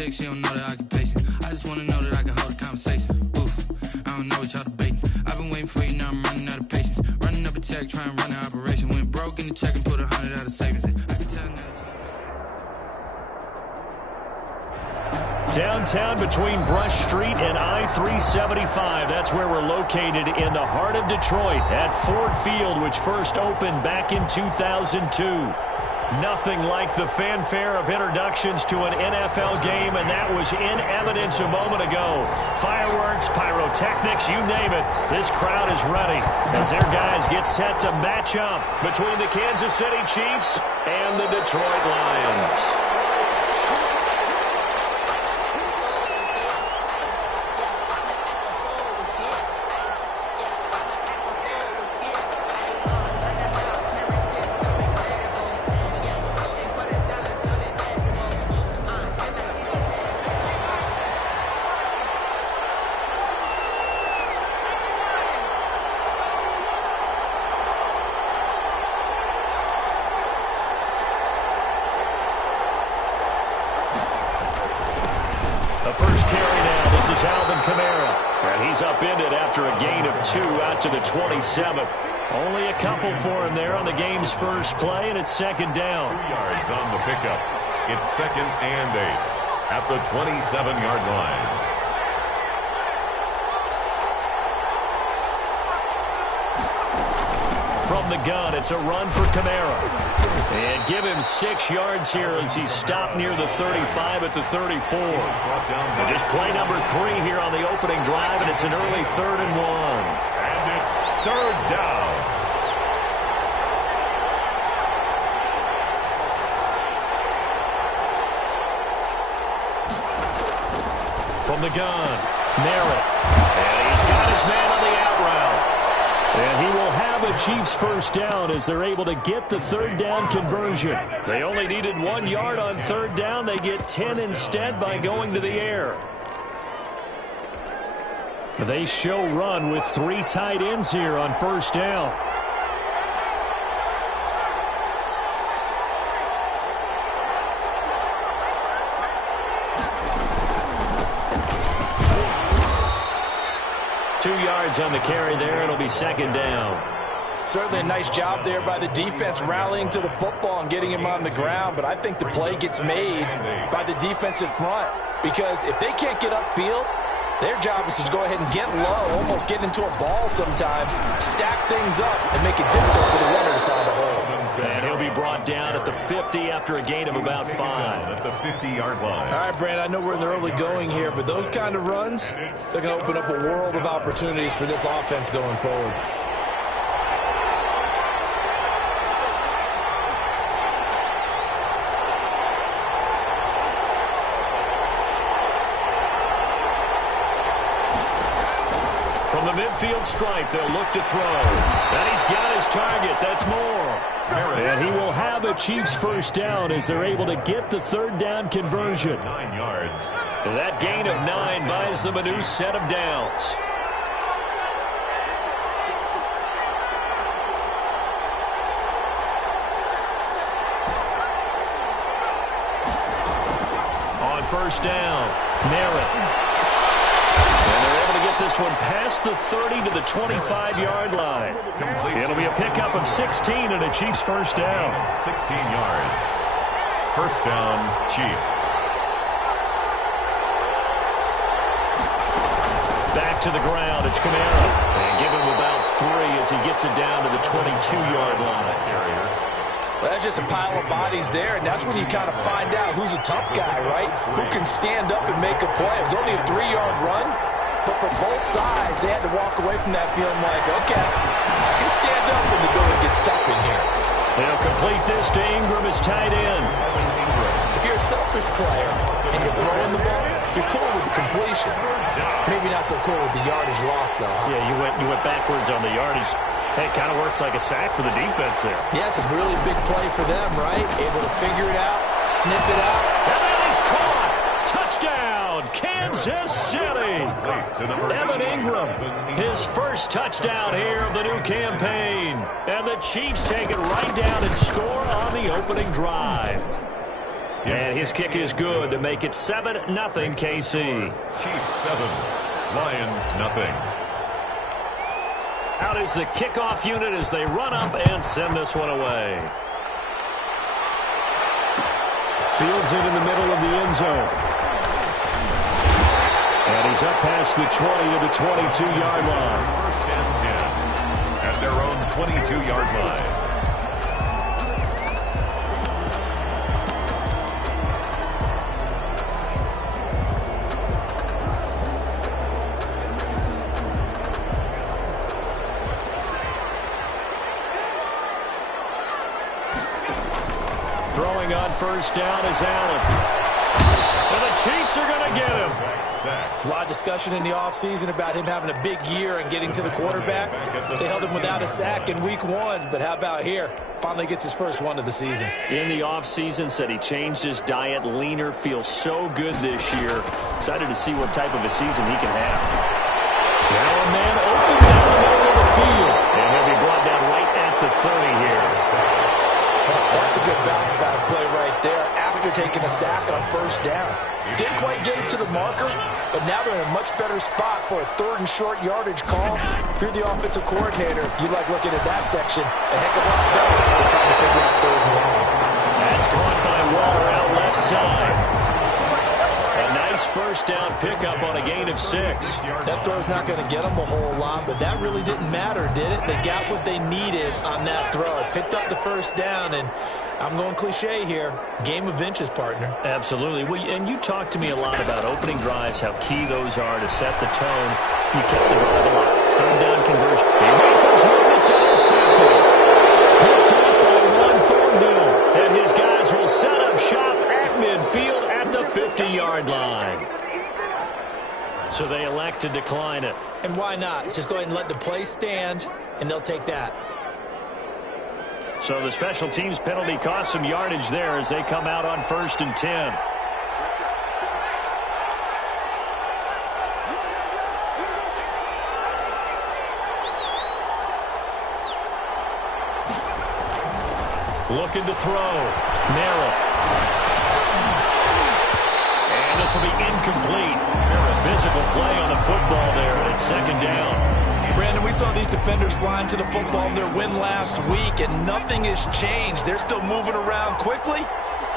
politics, she don't know the occupation. I just wanna know that I can hold a conversation. Oof, I don't know what y'all debating. I've been waiting for you, now I'm running out of patience. Running up a check, trying to run an operation. Went broke in the check and put 100 out of savings in. I can tell now. Downtown between Brush Street and I-375. That's where we're located in the heart of Detroit at Ford Field, which first opened back in 2002. Nothing like the fanfare of introductions to an NFL game, and that was in evidence a moment ago. Fireworks, pyrotechnics, you name it. This crowd is ready as their guys get set to match up between the Kansas City Chiefs and the Detroit Lions. Upended after a gain of 2 out to the 27th. Only a couple for him there on the game's first play, and it's second down. 2 yards on the pickup. It's 2nd and 8 at the 27-yard line. From the gun, it's a run for Kamara. And give him 6 yards here as he's stopped near the 35 at the 34. And just play number 3 here on the opening drive, and it's an early 3rd and 1. And it's 3rd down. From the gun, Merritt. And he's got his man on the out route. And he will have a Chiefs first down as they're able to get the 3rd down conversion. They only needed 1 yard on 3rd down. They get 10 instead by going to the air. They show run with 3 tight ends here on first down. On the carry there, it'll be second down. Certainly a nice job there by the defense rallying to the football and getting him on the ground, but I think the play gets made by the defensive front because if they can't get upfield, their job is to go ahead and get low, almost get into a ball sometimes, stack things up, and make it difficult for the runner to find a hole. And he'll be brought down at the 50 after a gain of about 5. At the 50-yard line. All right, Brand, I know we're in the early going here, but those kind of runs, they're going to open up a world of opportunities for this offense going forward. From the midfield stripe, they'll look to throw. And he's got his target. That's Moore. And he will have a Chiefs first down as they're able to get the 3rd down conversion. 9 yards. That gain of 9 buys them a new set of downs. On first down, Merritt. And they're able to get this one past the 30 to the 25-yard line. It'll be a pickup of 16 and a Chiefs first down. 16 yards. First down, Chiefs. Back to the ground. It's Kamara. And give him about 3 as he gets it down to the 22-yard line. Well, that's just a pile of bodies there, and that's when you kind of find out who's a tough guy, right? Who can stand up and make a play. It was only a 3-yard run, but for both sides, they had to walk away from that feeling like, okay, I can stand up when the going gets tough in here. They'll complete this to Ingram as tight end. If you're a selfish player and you're throwing the ball, you're cool with the completion. Maybe not so cool with the yardage loss, though. Huh? Yeah, you went backwards on the yardage. Hey, it kind of works like a sack for the defense there. Yeah, it's a really big play for them, right? Able to figure it out, sniff it out. And then he's caught. Touchdown, Kansas City. Evan Ingram, his first touchdown here of the new campaign. And the Chiefs take it right down and score on the opening drive. And his kick is good to make it 7-0 KC. Chiefs 7, Lions nothing. Out is the kickoff unit as they run up and send this one away. Fields it in the middle of the end zone. And he's up past the 20 to the 22-yard line. First and 10 at their own 22-yard line. Throwing on first down is Allen. And the Chiefs are going to get him. There's a lot of discussion in the offseason about him having a big year and getting to the quarterback. They held him without a sack in week 1, but how about here? Finally gets his first one of the season. In the offseason, said he changed his diet, leaner, feels so good this year. Excited to see what type of a season he can have. Now a man open down the middle of the field. And he'll be brought down right at the 30 here. That's a good bounce back play right there after taking a sack on first down. Didn't quite get it to the marker, but now they're in a much better spot for a 3rd and short yardage call. If you're the offensive coordinator, you like looking at that section a heck of a lot better than trying to figure out 3rd and long. That's caught by Waller out left side. A nice first down pickup on a gain of 6. That throw's not going to get them a whole lot, but that really didn't matter, did it? They got what they needed on that throw. Picked up the first down, and I'm going cliche here. Game of inches, partner. Absolutely. Well, and you talked to me a lot about opening drives, how key those are to set the tone. You kept the drive alive. 3rd down conversion. He waffles one. It's intercepted. Picked up by Juan Thornhill. And his guys will set up shop at midfield at the 50-yard line. So they elect to decline it. And why not? Just go ahead and let the play stand, and they'll take that. So the special teams penalty cost some yardage there as they come out on 1st and 10. Looking to throw. Merrill. And this will be incomplete. Physical play on the football there, and it's 2nd down. Brandon, we saw these defenders flying to the football in their win last week, and nothing has changed. They're still moving around quickly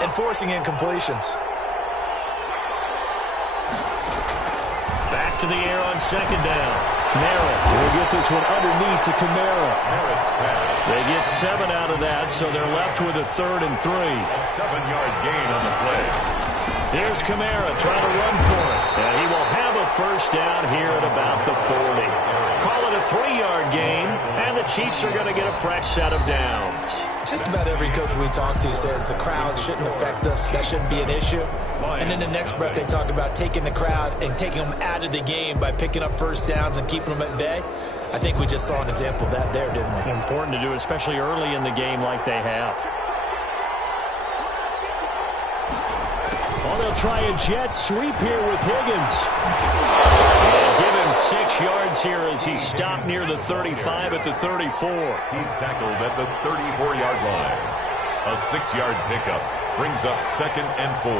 and forcing incompletions. Back to the air on 2nd down. Merrill will get this one underneath to Kamara. They get 7 out of that, so they're left with a 3rd and 3. A 7-yard gain on the play. Here's Kamara trying to run for it. And he will have a first down here at about the 40. Call it a 3-yard gain, and the Chiefs are going to get a fresh set of downs. Just about every coach we talk to says the crowd shouldn't affect us. That shouldn't be an issue. And in the next breath, they talk about taking the crowd and taking them out of the game by picking up first downs and keeping them at bay. I think we just saw an example of that there, didn't we? Important to do, especially early in the game like they have. Oh, they'll try a jet sweep here with Higgins. And give him 6 yards here as he's stopped near the 35 at the 34. He's tackled at the 34-yard line. A 6-yard pickup brings up 2nd and 4.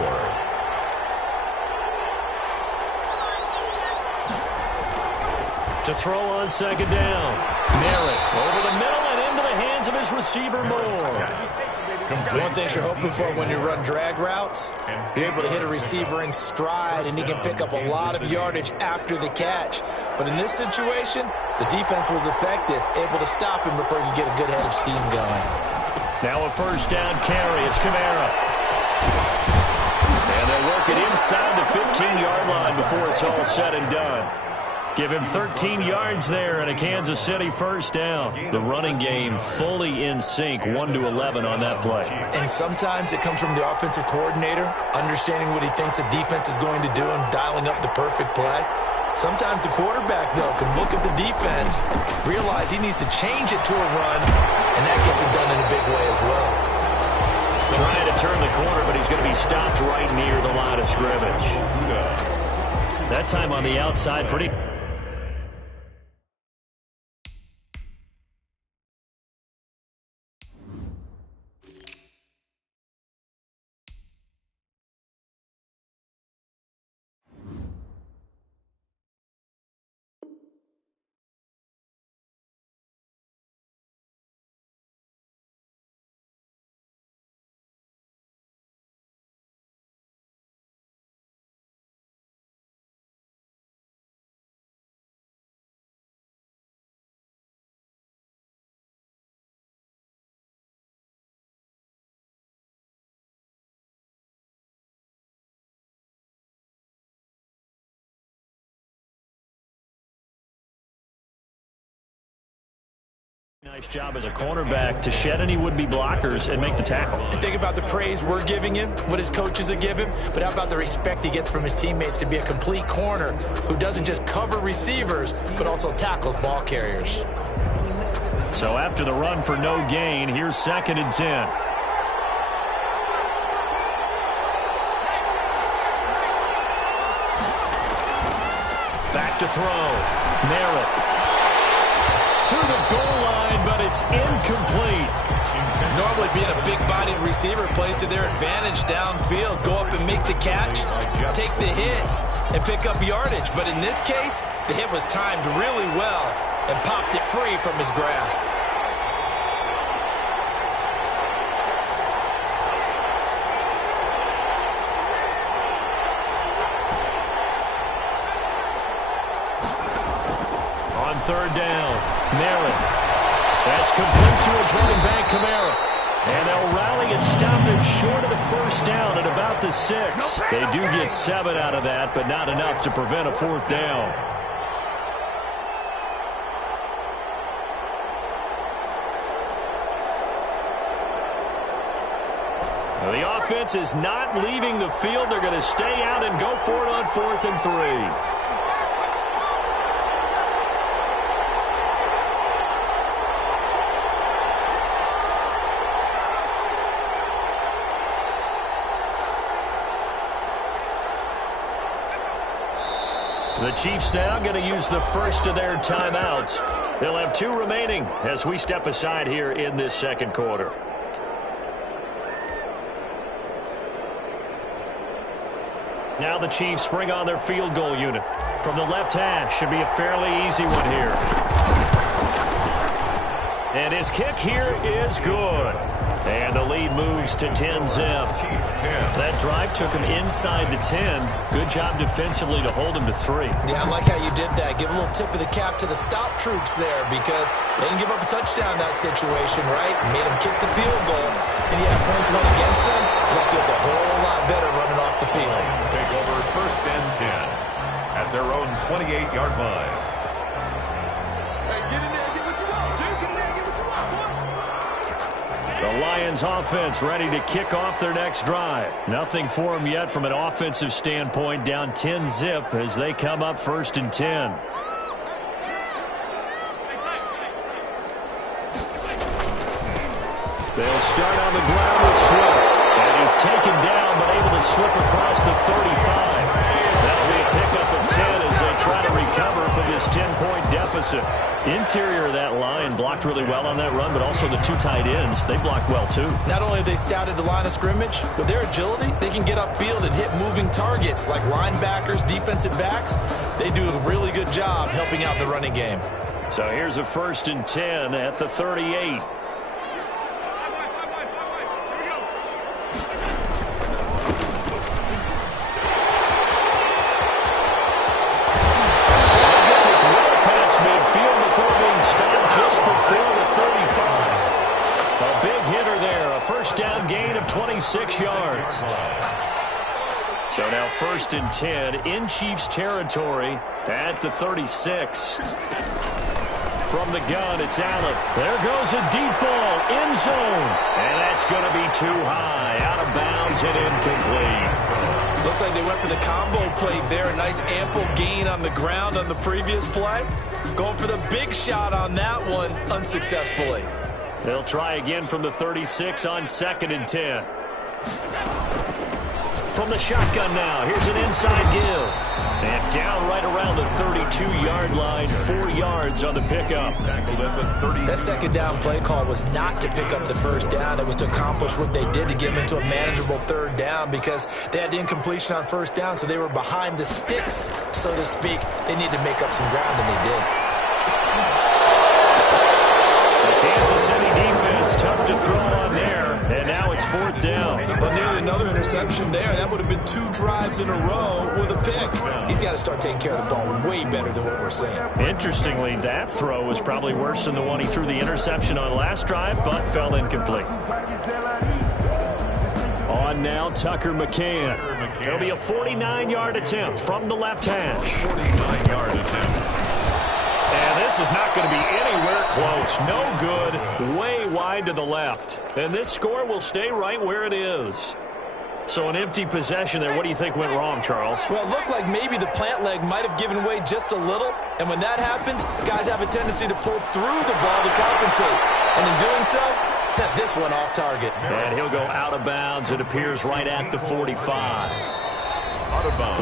To throw on 2nd down. Merritt over the middle and into the hands of his receiver Moore. One thing you're hoping for when you run drag routes, you're able to hit a receiver in stride, and he can pick up a lot of yardage after the catch. But in this situation, the defense was effective, able to stop him before he could get a good head of steam going. Now a first down carry. It's Kamara. And they'll work it inside the 15-yard line before it's all said and done. Give him 13 yards there and a Kansas City first down. The running game fully in sync, 1-11 on that play. And sometimes it comes from the offensive coordinator, understanding what he thinks the defense is going to do and dialing up the perfect play. Sometimes the quarterback, though, can look at the defense, realize he needs to change it to a run, and that gets it done in a big way as well. Trying to turn the corner, but he's going to be stopped right near the line of scrimmage. That time on the outside, pretty... Nice job as a cornerback to shed any would-be blockers and make the tackle. Think about the praise we're giving him, what his coaches have given him, but how about the respect he gets from his teammates to be a complete corner who doesn't just cover receivers, but also tackles ball carriers. So after the run for no gain, here's 2nd and 10. Back to throw. Merritt. To the goal line, but it's incomplete. Normally being a big-bodied receiver plays to their advantage downfield. Go up and make the catch, take the hit, and pick up yardage. But in this case, the hit was timed really well and popped it free from his grasp. On 3rd down. Merritt. That's complete to his running back, Kamara. And they'll rally and stop him short of the 1st down at about the 6. They do get 7 out of that, but not enough to prevent a 4th down. The offense is not leaving the field. They're going to stay out and go for it on 4th and 3. The Chiefs now going to use the first of their timeouts. They'll have 2 remaining as we step aside here in this 2nd quarter. Now the Chiefs bring on their field goal unit. From the left hash, should be a fairly easy one here. And his kick here is good. And the lead moves to 10-zip. That drive took him inside the 10. Good job defensively to hold him to 3. Yeah, I like how you did that. Give a little tip of the cap to the stop troops there because they didn't give up a touchdown in that situation, right? Made them kick the field goal. And you have points went against them. And that feels a whole lot better running off the field. Take over 1st and 10 at their own 28-yard line. The Lions offense ready to kick off their next drive. Nothing for them yet from an offensive standpoint. Down 10-zip as they come up 1st and 10. They'll start on the ground with Swift. And he's taken down but able to slip across the 35. That'll be a pickup of 10 as they try to recover from this 10-point deficit. Interior of that line blocked really well on that run, but also the 2 tight ends, they blocked well too. Not only have they scouted the line of scrimmage, with their agility, they can get upfield and hit moving targets like linebackers, defensive backs. They do a really good job helping out the running game. So here's a 1st and 10 at the 38. A big hitter there, a 1st down gain of 26 yards. So now 1st and 10 in Chiefs territory at the 36. From the gun, it's Allen. There goes a deep ball, end zone. And that's going to be too high, out of bounds and incomplete. Looks like they went for the combo play there. A nice ample gain on the ground on the previous play. Going for the big shot on that one unsuccessfully. They'll try again from the 36 on 2nd and 10. From the shotgun now, here's an inside give. And down right around the 32-yard line, 4 yards on the pickup. That 2nd down play call was not to pick up the 1st down. It was to accomplish what they did to get them into a manageable 3rd down because they had the incompletion on 1st down, so they were behind the sticks, so to speak. They needed to make up some ground, and they did. Kansas City defense, tough to throw on there, and now it's 4th down. But nearly another interception there. That would have been 2 drives in a row with a pick. He's got to start taking care of the ball way better than what we're seeing. Interestingly, that throw was probably worse than the one he threw the interception on last drive, but fell incomplete. On now, Tucker McCann. It'll be a 49-yard attempt from the left hash. 49-yard attempt. And this This is not going to be anywhere close. No good. Way wide to the left. And this score will stay right where it is. So an empty possession there. What do you think went wrong, Charles? Well, it looked like maybe the plant leg might have given way just a little. And when that happens, guys have a tendency to pull through the ball to compensate. And in doing so, set this one off target. And he'll go out of bounds. It appears right at the 45.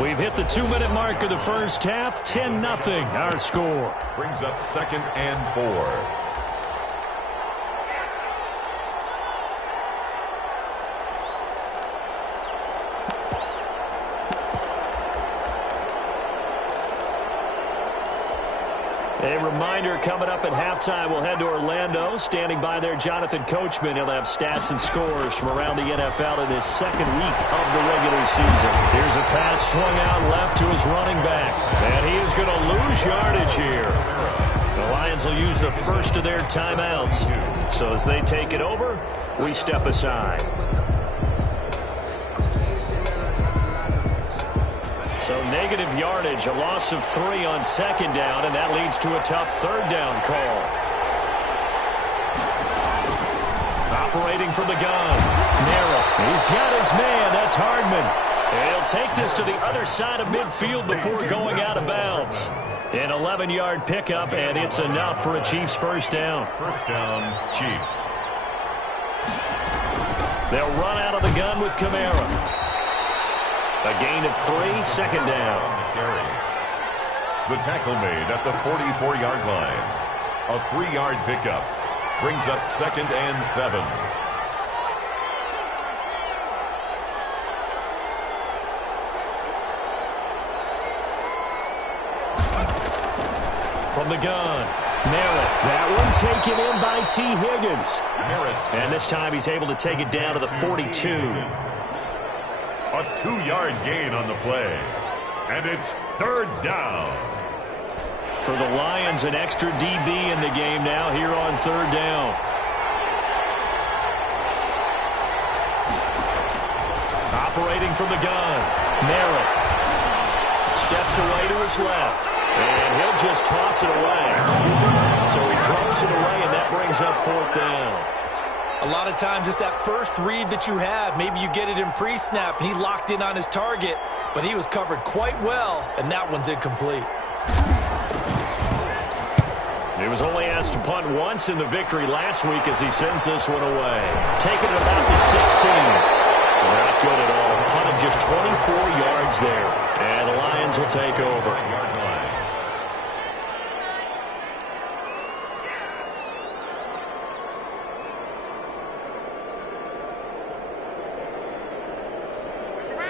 We've hit the 2-minute mark of the first half. 10-0 our score. Brings up 2nd and 4. A reminder, coming up at halftime, we'll head to Orlando. Standing by there, Jonathan Coachman. He'll have stats and scores from around the NFL in his second week of the regular season. Here's a pass swung out left to his running back. And he is going to lose yardage here. The Lions will use the first of their timeouts. So as they take it over, we step aside. So negative yardage, a loss of 3 on 2nd down, and that leads to a tough 3rd down call. Operating from the gun. Nera, he's got his man. That's Hardman. And he'll take this to the other side of midfield before going out of bounds. An 11-yard pickup, and it's enough for a Chiefs first down. First down, Chiefs. They'll run out of the gun with Kamara. A gain of 3, 2nd down. The tackle made at the 44-yard line. A 3-yard pickup brings up 2nd and 7. From the gun, Merritt. That one taken in by T. Higgins. Merritt. And this time he's able to take it down to the 42. A 2-yard gain on the play. And it's 3rd down. For the Lions, an extra DB in the game now here on 3rd down. Operating from the gun. Merritt steps away to his left. And he'll just toss it away. So he throws it away, and that brings up 4th down. A lot of times it's that first read that you have. Maybe you get it in pre-snap, and he locked in on his target, but he was covered quite well, and that one's incomplete. He was only asked to punt once in the victory last week as he sends this one away. Taking it about the 16. Not good at all. Punted just 24 yards there. And the Lions will take over.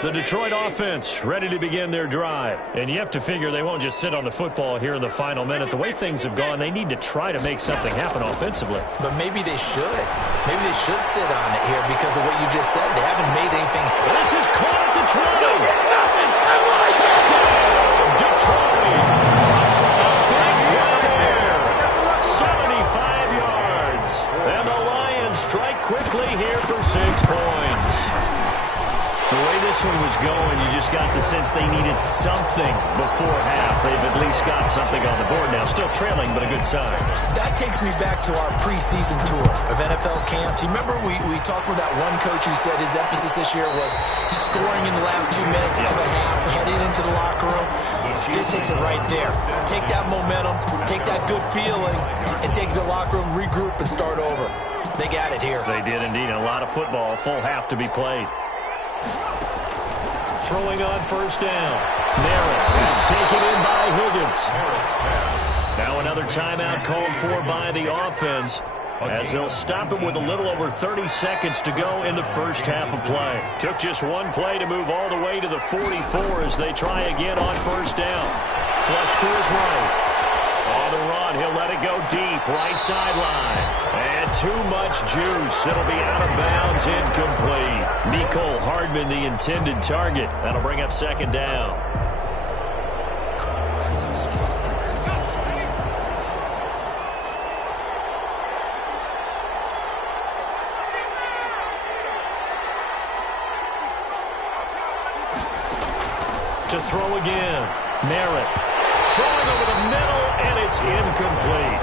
The Detroit offense ready to begin their drive. And you have to figure they won't just sit on the football here in the final minute. The way things have gone, they need to try to make something happen offensively. But maybe they should. Maybe they should sit on it here because of what you just said. They haven't made anything. This is caught at the 20. Nothing. Touchdown, Detroit. Big play there. 75 yards. And the Lions strike quickly here for 6 points. The way this one was going, you just got the sense they needed something before half. They've at least got something on the board now. Still trailing, but a good sign. That takes me back to our preseason tour of NFL camps. You remember we talked with that one coach who said his emphasis this year was scoring in the last 2 minutes of a half, heading into the locker room. This hits it right there. Take that momentum, take that good feeling, and take the locker room, regroup, and start over. They got it here. They did indeed. A lot of football, full half to be played. Throwing on first down. Merritt. That's taken in by Higgins. Now another timeout called for by the offense as they'll stop him with a little over 30 seconds to go in the first half of play. Took just one play to move all the way to the 44 as they try again on first down. Flush to his right. On the run, he'll let it go deep, right sideline. And too much juice. It'll be out of bounds, incomplete. Mecole Hardman, the intended target. That'll bring up 2nd down. To throw again. Merritt. Throwing over the middle, and it's incomplete.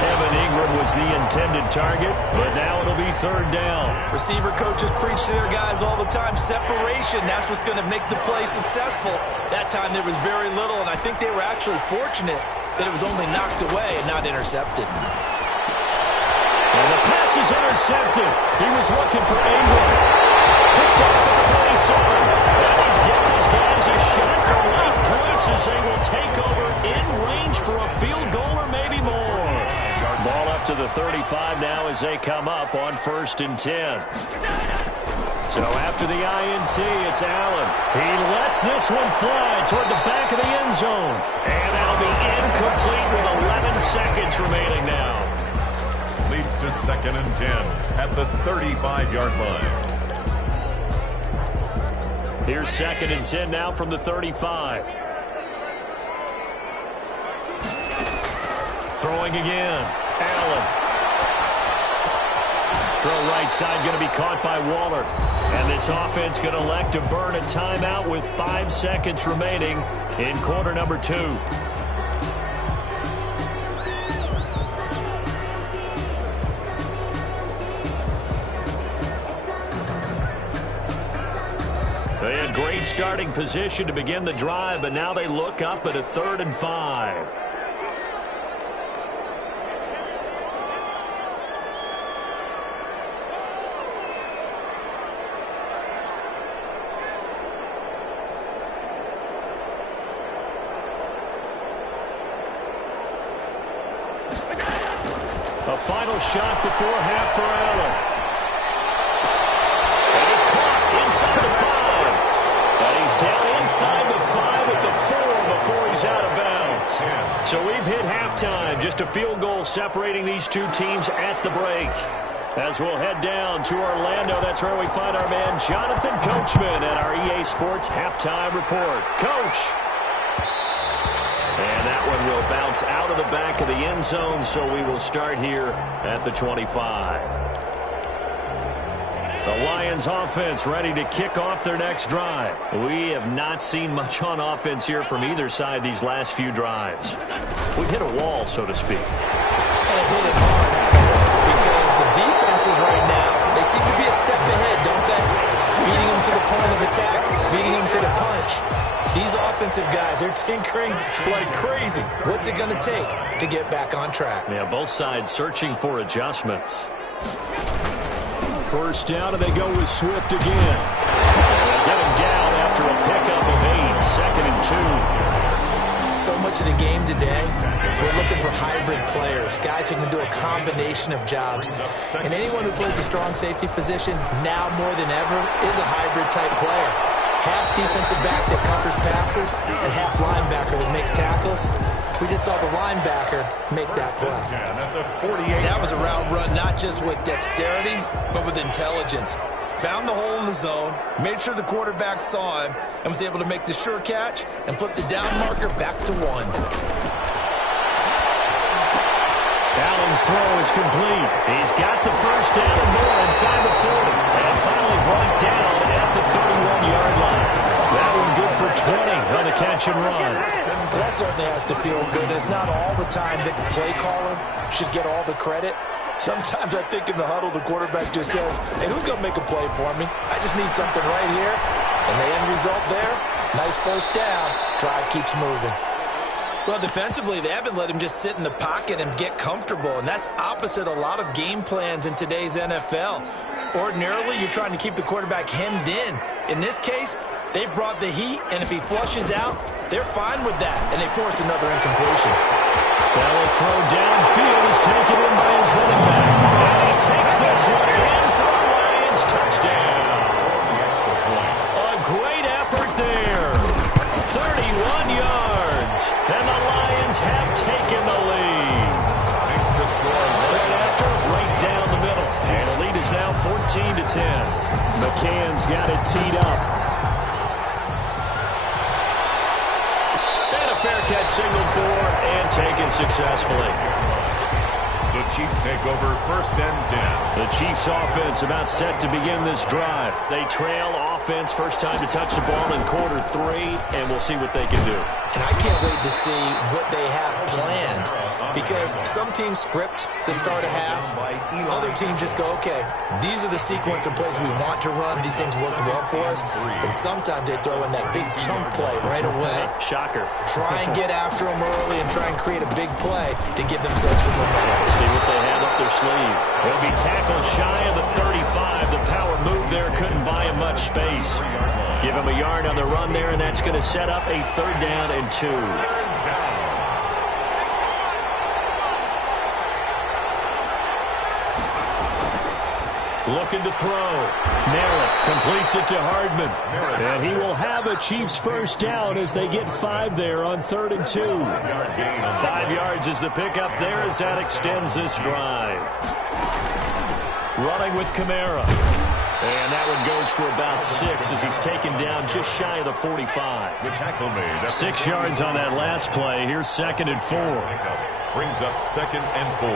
Evan Ingram was the intended target, but now it'll be third down. Receiver coaches preach to their guys all the time. Separation, that's what's going to make the play successful. That time there was very little, and I think they were actually fortunate that it was only knocked away and not intercepted. And the pass is intercepted. He was looking for Ingram. Picked off at the 47. And these guys a shot for late points as they will take over in range for a field goal or maybe more. Ball up to the 35 now as they come up on 1st and 10. So after the INT, it's Allen. He lets this one fly toward the back of the end zone. And that'll be incomplete with 11 seconds remaining now. Leads to 2nd and 10 at the 35-yard line. Here's 2nd and 10 now from the 35. Throwing again. Allen. Throw right side going to be caught by Waller. And this offense going to elect to burn a timeout with 5 seconds remaining in quarter number 2. They had great starting position to begin the drive, but now they look up at a 3rd and 5. A final shot before half for Allen. And he's caught inside the 5. And he's down inside the 5 at the 4 before he's out of bounds. So we've hit halftime. Just a field goal separating these two teams at the break. As we'll head down to Orlando, that's where we find our man Jonathan Coachman at our EA Sports Halftime Report. Coach! And that one will bounce out of the back of the end zone, so we will start here at the 25. The Lions offense ready to kick off their next drive. We have not seen much on offense here from either side these last few drives. We've hit a wall, so to speak. And hit it hard, because the defenses right now, they seem to be a step ahead, don't they? Beating them to the point of attack, beating them to the punch. These offensive guys, they're tinkering like crazy. What's it going to take to get back on track? Yeah, both sides searching for adjustments. First down, and they go with Swift again. And they get him down after a pickup of 8, 2nd and 2. So much of the game today, we're looking for hybrid players, guys who can do a combination of jobs. And anyone who plays a strong safety position, now more than ever, is a hybrid-type player. Half defensive back that covers passes and half linebacker that makes tackles. We just saw the linebacker make that play. That was a route run not just with dexterity, but with intelligence. Found the hole in the zone, made sure the quarterback saw him, and was able to make the sure catch and flip the down marker back to 1. Allen's throw is complete. He's got the first down and more inside the 40. And finally brought down at the 31-yard line. That one good for 20 on the catch and run. That certainly has to feel good. It's not all the time that the play caller should get all the credit. Sometimes I think in the huddle the quarterback just says, hey, who's going to make a play for me? I just need something right here. And the end result there, nice first down. Drive keeps moving. Well, defensively, they haven't let him just sit in the pocket and get comfortable, and that's opposite a lot of game plans in today's NFL. Ordinarily, you're trying to keep the quarterback hemmed in. In this case, they brought the heat, and if he flushes out, they're fine with that, and they force another incompletion. That will throw downfield is taken in by his running back. And he takes this one in for a Lions touchdown. A great effort there. 31 yards. And the Lions have taken the lead. Makes the score Right after, right down the middle. And the lead is now 14-10. McCann's got it teed up. And a fair catch signaled for and taken successfully. The Chiefs take over 1st and 10. The Chiefs offense about set to begin this drive. They trail offense, first time to touch the ball in quarter 3, and we'll see what they can do. And I can't wait to see what they have planned, because some teams script to start a half. Other teams just go, okay, these are the sequence of plays we want to run. These things worked well for us. And sometimes they throw in that big chunk play right away. Shocker. Try and get after them early and try and create a big play to give themselves some momentum. See what they have up their sleeve. He'll be tackled shy of the 35. The power move there couldn't buy him much space. Give him a yard on the run there, and that's going to set up a 3rd down and 2. Looking to throw. Merritt completes it to Hardman. And he will have a Chiefs 1st down as they get 5 there on 3rd and 2. 5 yards is the pickup there as that extends this drive. Running with Kamara. And that one goes for about 6 as he's taken down just shy of the 45. 6 yards on that last play. Here's 2nd and 4. Brings up 2nd and 4.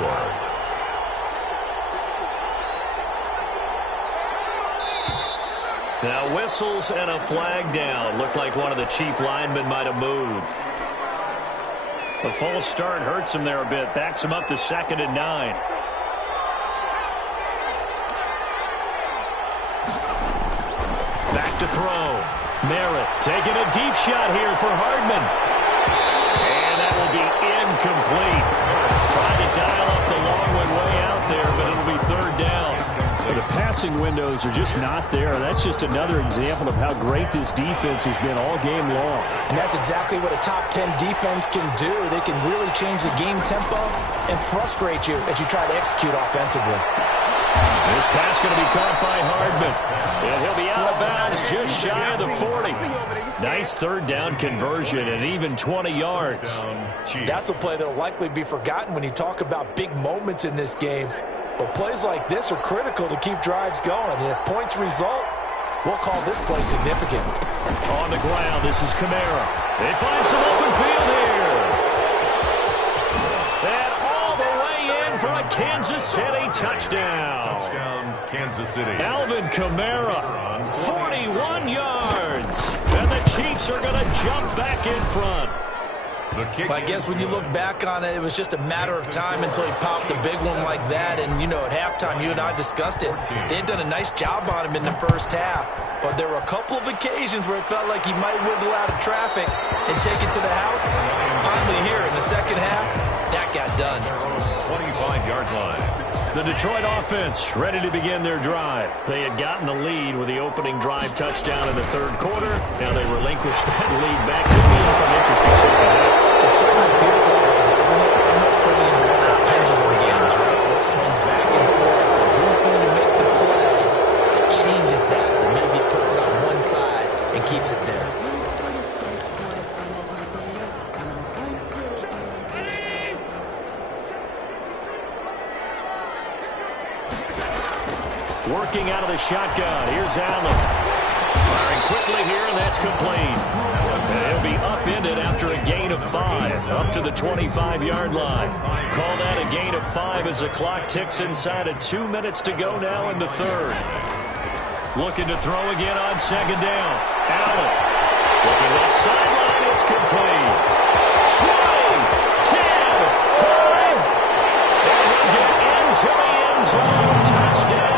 Now whistles and a flag down. Looked like one of the Chief linemen might have moved. The false start hurts him there a bit. Backs him up to 2nd and 9. Back to throw. Merritt taking a deep shot here for Hardman. And that will be incomplete. Trying to dial up the long one way out there, but it'll be 3rd down. The passing windows are just not there. That's just another example of how great this defense has been all game long. And that's exactly what a top 10 defense can do. They can really change the game tempo and frustrate you as you try to execute offensively. This pass going to be caught by Hardman. And he'll be out of bounds just shy of the 40. Nice 3rd down conversion and even 20 yards. That's a play that will likely be forgotten when you talk about big moments in this game. But plays like this are critical to keep drives going. And if points result, we'll call this play significant. On the ground, this is Kamara. They find some open field here. And all the way in for a Kansas City touchdown. Touchdown, Kansas City. Alvin Kamara, 41 yards. And the Chiefs are going to jump back in front. But I guess when you look back on it, it was just a matter of time until he popped a big one like that. And, you know, at halftime, you and I discussed it. They had done a nice job on him in the 1st half. But there were a couple of occasions where it felt like he might wiggle out of traffic and take it to the house. Finally here in the 2nd half, that got done. 25-yard line. The Detroit offense ready to begin their drive. They had gotten the lead with the opening drive touchdown in the 3rd quarter. Now they relinquish that lead back. Could be some interesting second half. It certainly appears that way, doesn't it? Almost turning into one of those pendulum games, right? Where it swings back and forth. And who's going to make the play that changes that? And maybe it puts it on one side and keeps it there. Working out of the shotgun. Here's Allen. Firing quickly here, and that's complete. He'll be upended after a gain of 5, up to the 25-yard line. Call that a gain of 5 as the clock ticks inside of 2 minutes to go now in the 3rd. Looking to throw again on 2nd down. Allen. Looking at sideline, it's complete. 20, 10, 5. And he'll get into the end zone. Touchdown.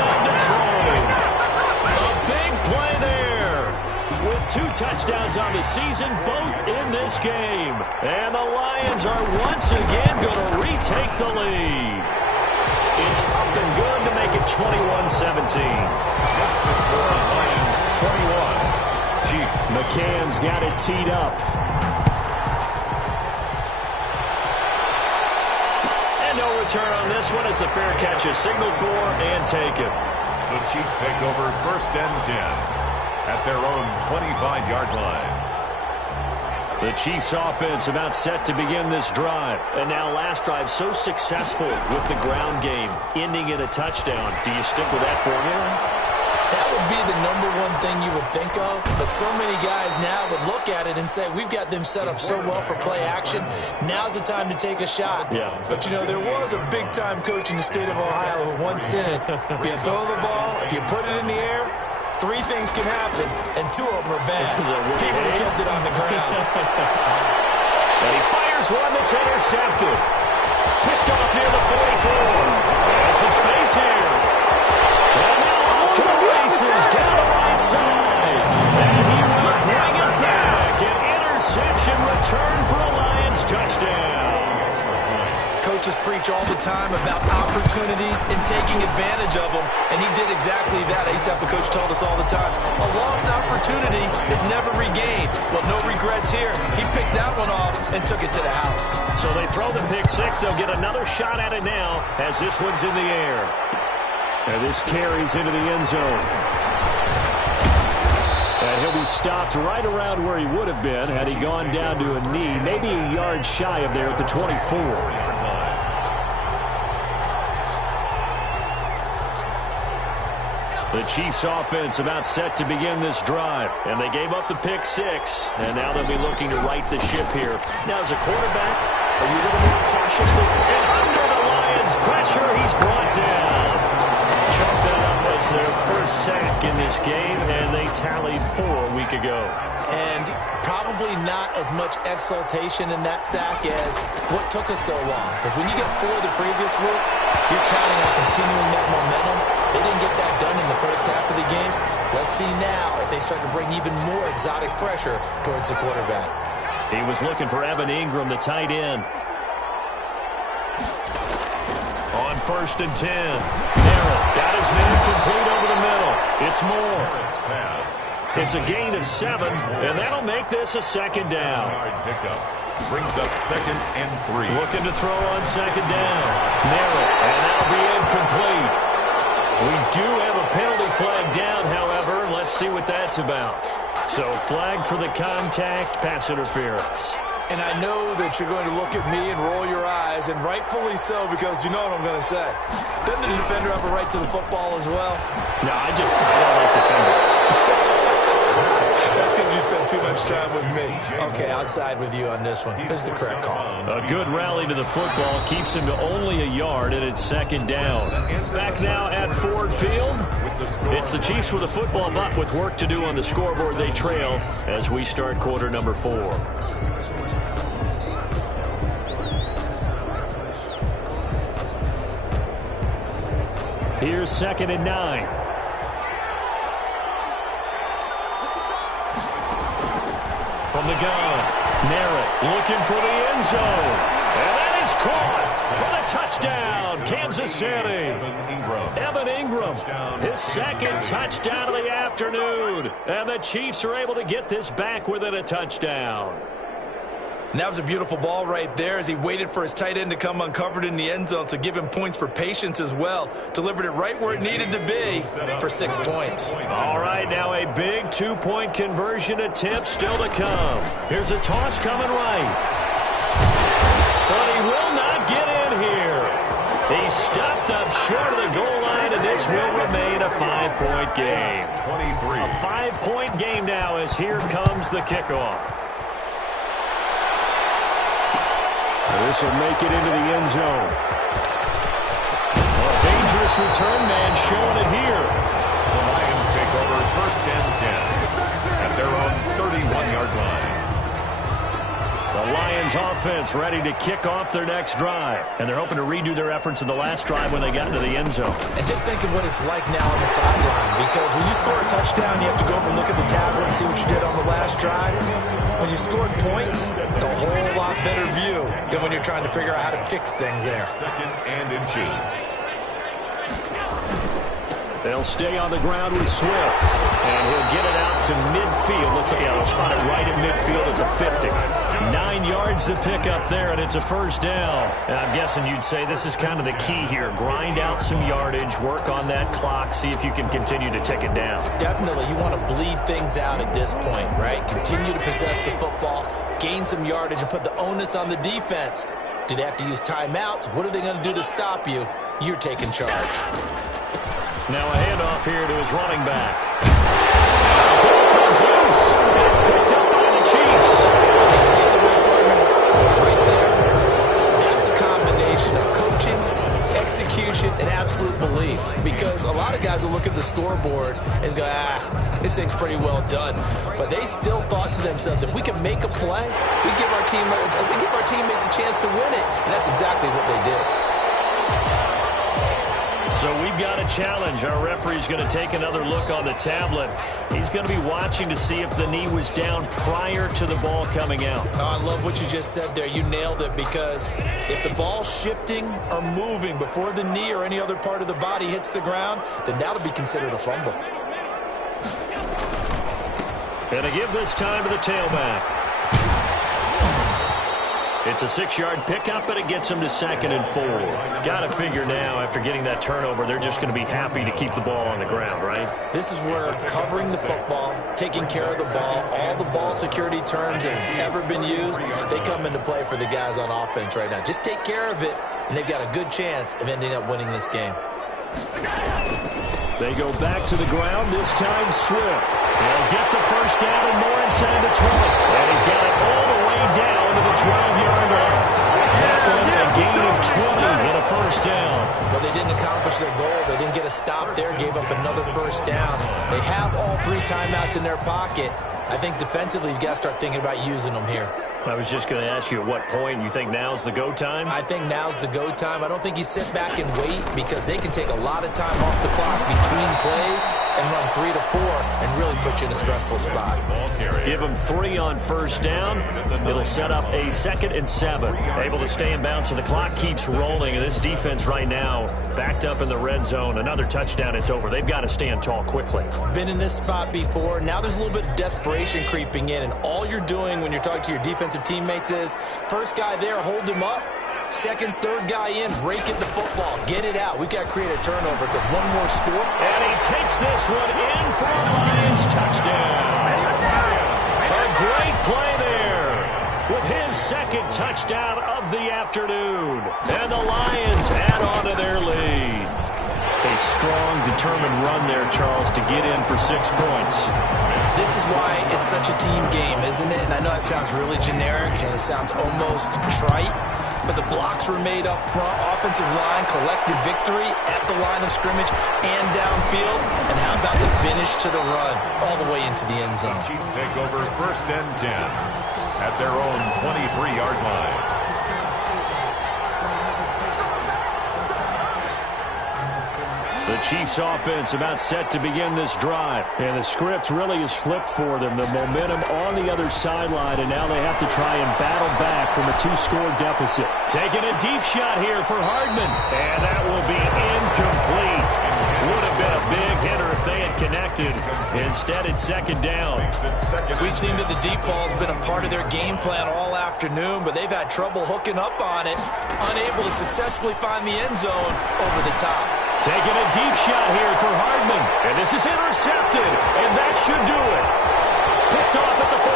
A big play there with 2 touchdowns on the season, both in this game. And the Lions are once again going to retake the lead. It's up and good to make it 21-17. That's the score. Lions 21. Chiefs. McCann's got it teed up. And no return on this one as the fair catch is signaled for and taken. The Chiefs take over 1st and 10 at their own 25-yard line. The Chiefs offense about set to begin this drive. And now last drive so successful with the ground game, ending in a touchdown. Do you stick with that formula? That would be the #1 thing you would think of, but so many guys now would look at it and say, we've got them set up so well for play action, now's the time to take a shot. Yeah. But, you know, there was a big-time coach in the state of Ohio who once said, if you throw the ball, if you put it in the air, 3 things can happen, and 2 of them are bad. He would have kept it on the ground. And he fires one that's intercepted. Picked off near the 44. And some space here. And now off to the races down the right side. And he will bring it back. An interception return for a Lions touchdown. Coaches preach all the time about opportunities and taking advantage of them, and he did exactly that. I used to have a coach told us all the time, a lost opportunity is never regained. Well, no regrets here. He picked that one off and took it to the house. So they throw the pick six. They'll get another shot at it now as this one's in the air. And this carries into the end zone. And he'll be stopped right around where he would have been had he gone down to a knee, maybe a yard shy of there at the 24. The Chiefs offense about set to begin this drive. And they gave up the pick six. And now they'll be looking to right the ship here. Now as a quarterback, are you a little more cautious? And under the Lions' pressure, he's brought down. Chalk that up as their first sack in this game. And they tallied 4 a week ago. And probably not as much exultation in that sack as what took us so long. Because when you get 4 the previous week, you're counting on continuing that momentum. They didn't get that done in the first half of the game. Let's see now if they start to bring even more exotic pressure towards the quarterback. He was looking for Evan Ingram, the tight end. On 1st and 10. Merrill got his man complete over the middle. It's Moore. It's a gain of 7, and that'll make this a second down. Brings up 2nd and 3. Looking to throw on 2nd down. Merrill, and that'll be incomplete. We do have a penalty flag down, however. Let's see what that's about. So flag for the contact, pass interference. And I know that you're going to look at me and roll your eyes, and rightfully so, because you know what I'm going to say. Doesn't the defender have a right to the football as well? No, I don't like defenders. That's because you spent too much time with me. Okay, I'll side with you on this one. This is the correct call. A good rally to the football keeps him to only a yard, and it's 2nd down. Back now at Ford Field. It's the Chiefs with a football, but with work to do on the scoreboard, they trail as we start quarter number 4. Here's 2nd and 9. From the gun, Merritt looking for the end zone. And that is caught for the touchdown, Kansas City. Evan Ingram, his 2nd touchdown of the afternoon. And the Chiefs are able to get this back within a touchdown. And that was a beautiful ball right there as he waited for his tight end to come uncovered in the end zone, so give him points for patience as well. Delivered it right where it needed to be for 6 points. All right, now a big 2-point conversion attempt still to come. Here's a toss coming right. But he will not get in here. He's stopped up short of the goal line, and this will remain a 5-point game. 23. A 5-point game now as here comes the kickoff. This will make it into the end zone. A dangerous return man showing it here. The Lions take over 1st and 10 at their own 31-yard line. The Lions offense ready to kick off their next drive. And they're hoping to redo their efforts in the last drive when they got into the end zone. And just think of what it's like now on the sideline, because when you score a touchdown, you have to go over and look at the tablet and see what you did on the last drive. When you scored points, it's a whole lot better view than when you're trying to figure out how to fix things there. 2nd and inches. They'll stay on the ground with Swift. And he'll get it out to midfield. Let's see, they'll spot it right at midfield at the 50. 9 yards to pick up there, and it's a 1st down. And I'm guessing you'd say this is kind of the key here. Grind out some yardage, work on that clock, see if you can continue to tick it down. Definitely, you want to bleed things out at this point, right? Continue to possess the football, gain some yardage, and put the onus on the defense. Do they have to use timeouts? What are they going to do to stop you? You're taking charge. Now a handoff here to his running back. Ball comes loose. It's picked up by the Chiefs. Big takeaway, partner, right there. That's a combination of coaching, execution and absolute belief, because a lot of guys will look at the scoreboard and go, this thing's pretty well done. But they still thought to themselves, if we can make a play, we give our teammates a chance to win it. And that's exactly what they did. So we've got a challenge. Our referee's going to take another look on the tablet. He's going to be watching to see if the knee was down prior to the ball coming out. Oh, I love what you just said there. You nailed it, because if the ball's shifting or moving before the knee or any other part of the body hits the ground, then that'll be considered a fumble. And to give this time to the tailback. It's a 6-yard pickup, but it gets them to 2nd and 4. Got to figure now, after getting that turnover, they're just going to be happy to keep the ball on the ground, right? This is where covering the football, taking care of the ball, all the ball security terms that have ever been used, they come into play for the guys on offense right now. Just take care of it, and they've got a good chance of ending up winning this game. They go back to the ground, this time Swift. They'll get the first down and more inside the 20. And he's got it all the way down to the 12-yard line. That one a gain of 20 and a first down. Well, they didn't accomplish their goal. They didn't get a stop there, gave up another first down. They have all 3 timeouts in their pocket. I think defensively you've got to start thinking about using them here. I was just going to ask you at what point you think now's the go time? I think now's the go time. I don't think you sit back and wait, because they can take a lot of time off the clock between plays and run 3 to 4 and really put you in a stressful spot. Give them 3 on first down. It'll set up a 2nd and 7. Able to stay in bounds, so the clock keeps rolling. And this defense right now backed up in the red zone. Another touchdown, it's over. They've got to stand tall quickly. Been in this spot before. Now there's a little bit of desperation creeping in, and all you're doing when you're talking to your defensive teammates is, first guy there, hold him up. Second, third guy in, break it the football. Get it out. We've got to create a turnover, because one more score. And he takes this one in for a Lions touchdown. A great play there with his 2nd touchdown of the afternoon. And the Lions add on to their lead. A strong, determined run there, Charles, to get in for 6 points. This is why it's such a team game, isn't it? And I know that sounds really generic, and it sounds almost trite, but the blocks were made up front. Offensive line, collective victory at the line of scrimmage and downfield. And how about the finish to the run all the way into the end zone? Chiefs take over 1st and 10 at their own 23-yard line. The Chiefs offense about set to begin this drive. And the script really is flipped for them. The momentum on the other sideline, and now they have to try and battle back from a 2-score deficit. Taking a deep shot here for Hardman. And that will be incomplete. Would have been a big hitter if they had connected. Instead, it's 2nd down. We've seen that the deep ball has been a part of their game plan all afternoon, but they've had trouble hooking up on it, unable to successfully find the end zone over the top. Taking a deep shot here for Hardman. And this is intercepted. And that should do it. Picked off at the 46.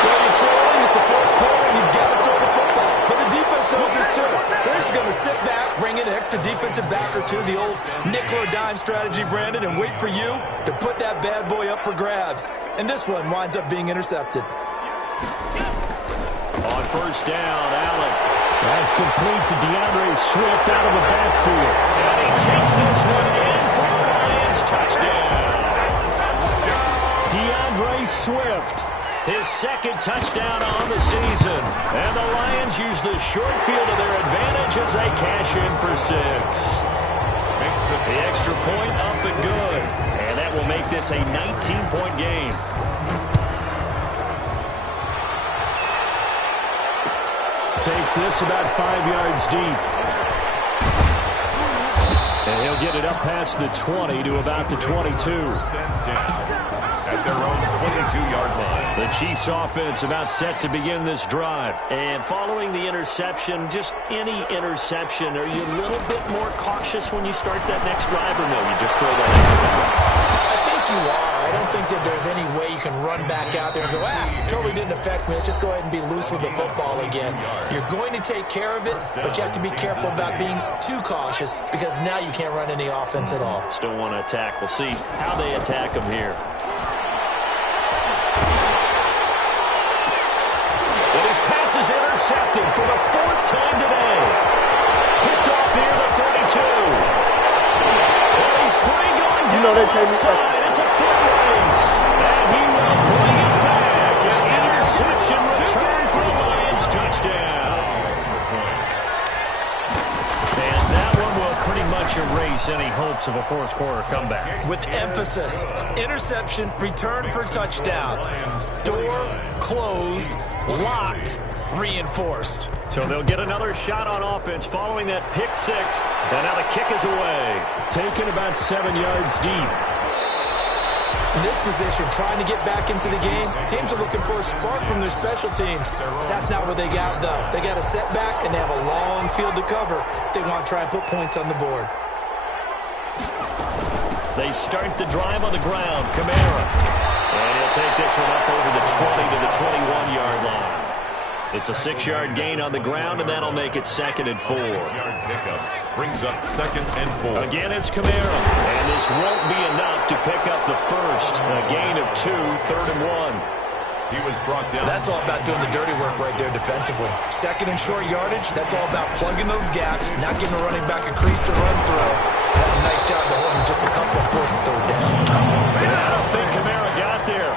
Well, you're trailing. It's the 4th quarter, and you've got to throw the football. But the defense knows this too. So they're just going to sit back, bring in an extra defensive back or two, the old nickel or dime strategy, Brandon, and wait for you to put that bad boy up for grabs. And this one winds up being intercepted. On first down, Allen. That's complete to DeAndre Swift out of the backfield. And he takes this one in for the Lions touchdown. DeAndre Swift, his 2nd touchdown on the season. And the Lions use the short field to their advantage as they cash in for 6. The extra point up and good. And that will make this a 19-point game. Takes this about 5 yards deep. And he'll get it up past the 20 to about the 22. At their own 22-yard line. The Chiefs offense about set to begin this drive. And following the interception, just any interception, are you a little bit more cautious when you start that next drive, or no, you just throw that out? I think you are. I don't think that there's any way you can run back out there and go, totally didn't affect me. Let's just go ahead and be loose with the football again. You're going to take care of it, but you have to be careful about being too cautious, because now you can't run any offense at all. Still want to attack. We'll see how they attack them here. And his pass is intercepted for the 4th time today. know they pay me extra. It's a foot race. And he will bring it back. An interception return for the Lions. Touchdown. And that one will pretty much erase any hopes of a fourth quarter comeback. With emphasis, interception, return for touchdown. Door closed, locked, reinforced. So they'll get another shot on offense following that pick six. And now the kick is away. Taken about 7 yards deep. In this position, trying to get back into the game, teams are looking for a spark from their special teams. That's not what they got, though. They got a setback, and they have a long field to cover if they want to try and put points on the board. They start the drive on the ground. Kamara. And he'll take this one up over the 20 to the 21-yard line. It's a 6-yard gain on the ground, and that'll make it 2nd and 4. 6-yard pickup brings up 2nd and 4. Again, it's Kamara. And this won't be enough to pick up the first. A gain of 2, 3rd and 1. He was brought down. That's all about doing the dirty work right there defensively. 2nd and short yardage, that's all about plugging those gaps, not giving a running back a crease to run through. That's a nice job to hold him just a couple of 4th and 3rd down. I don't think Kamara got there.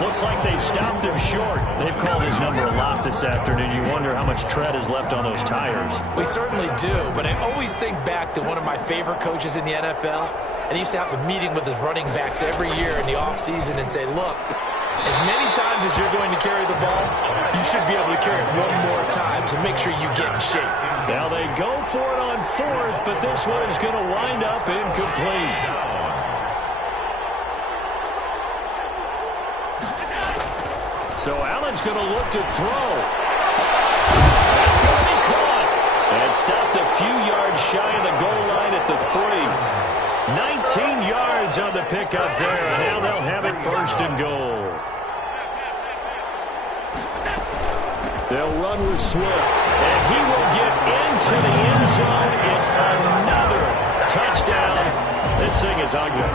Looks like they stopped him short. They've called his number a lot this afternoon. You wonder how much tread is left on those tires. We certainly do, but I always think back to one of my favorite coaches in the NFL, and he used to have a meeting with his running backs every year in the offseason and say, look, as many times as you're going to carry the ball, you should be able to carry it one more time, so make sure you get in shape. Now they go for it on 4th, but this one is going to wind up incomplete. So Allen's going to look to throw. That's going to be caught. And stopped a few yards shy of the goal line at the 3. 19 yards on the pickup there. And now they'll have it 1st and goal. They'll run with Swift. And he will get into the end zone. It's another touchdown. This thing is ugly.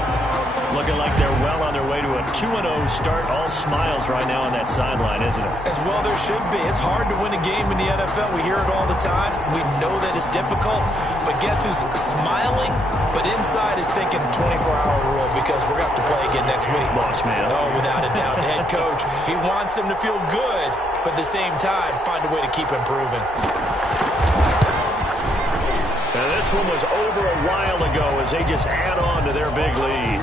Looking like they're well on their way to a 2-0 start. All smiles right now on that sideline, isn't it? As well there should be. It's hard to win a game in the NFL. We hear it all the time. We know that it's difficult. But guess who's smiling? But inside is thinking 24-hour rule because we're going to have to play again next week. Boss man. Oh, without a doubt. The head coach, he wants them to feel good, but at the same time, find a way to keep improving. And this one was over a while ago as they just add on to their big lead.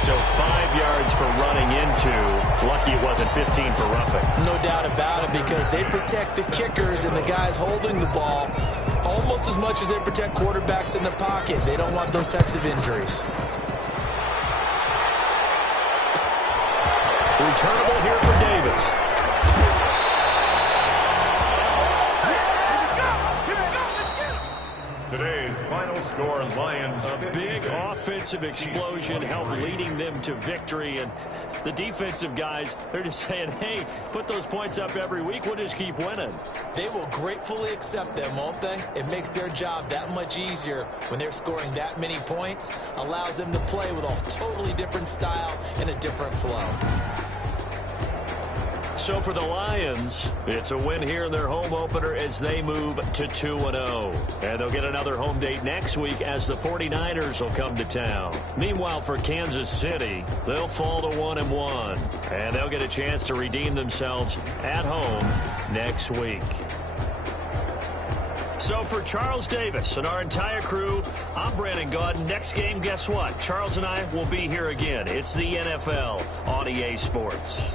So 5 yards for running into. Lucky it wasn't 15 for roughing. No doubt about it because they protect the kickers and the guys holding the ball almost as much as they protect quarterbacks in the pocket. They don't want those types of injuries. Returnable here for Davis. Today's final score, Lions. A big offensive explosion helped leading them to victory. And the defensive guys, they're just saying, hey, put those points up every week. We'll just keep winning. They will gratefully accept them, won't they? It makes their job that much easier when they're scoring that many points. Allows them to play with a totally different style and a different flow. So for the Lions, it's a win here in their home opener as they move to 2-0. And they'll get another home date next week as the 49ers will come to town. Meanwhile, for Kansas City, they'll fall to 1-1. And they'll get a chance to redeem themselves at home next week. So for Charles Davis and our entire crew, I'm Brandon Gaudin. Next game, guess what? Charles and I will be here again. It's the NFL on EA Sports.